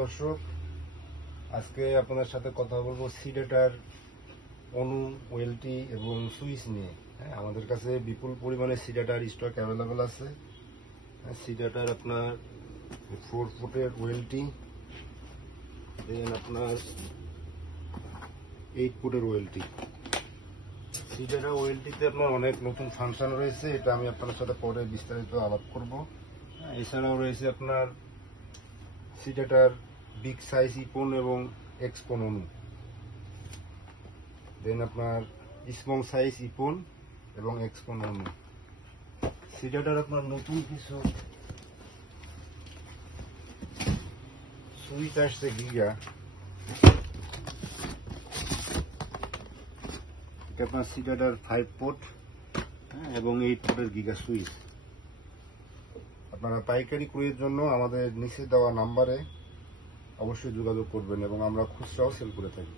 দর্শক, আজকে আপনাদের সাথে কথা বলবো সিডেটার অনু, ওয়েলটি এবং সুইচ নিয়ে। আমাদের কাছে বিপুল পরিমাণে সিডেটার স্টক অ্যাভেলেবেল আছে। সিডেটার আপনার 4 ফুটের ওয়েলটি, দেন আপনার 8 ফুটের ওয়েলটি। সিডেটার ওয়েলটিতে আপনার অনেক নতুন ফাংশন রয়েছে, এটা আমি আপনাদের সাথে পরে বিস্তারিত আলাপ করব। এছাড়াও রয়েছে আপনার সিডেটার বিগ সাইজ ইপন এবং এক্সপন অনু, দেন আপনার স্মল সাইজ ইপন এবং এক্সপন অনু। সিডেটার আপনার নতুন কিছু সুইচ আসছে গিগা, এটা আপনার সিডেটার 5 ফুট এবং 8 ফুটের গিগা সুইচ। আপনারা পাইকারি ক্রয়ের জন্য আমাদের নিচে দেওয়া নাম্বারে অবশ্যই যোগাযোগ করবেন এবং আমরা খুচরাও সেল করে থাকি।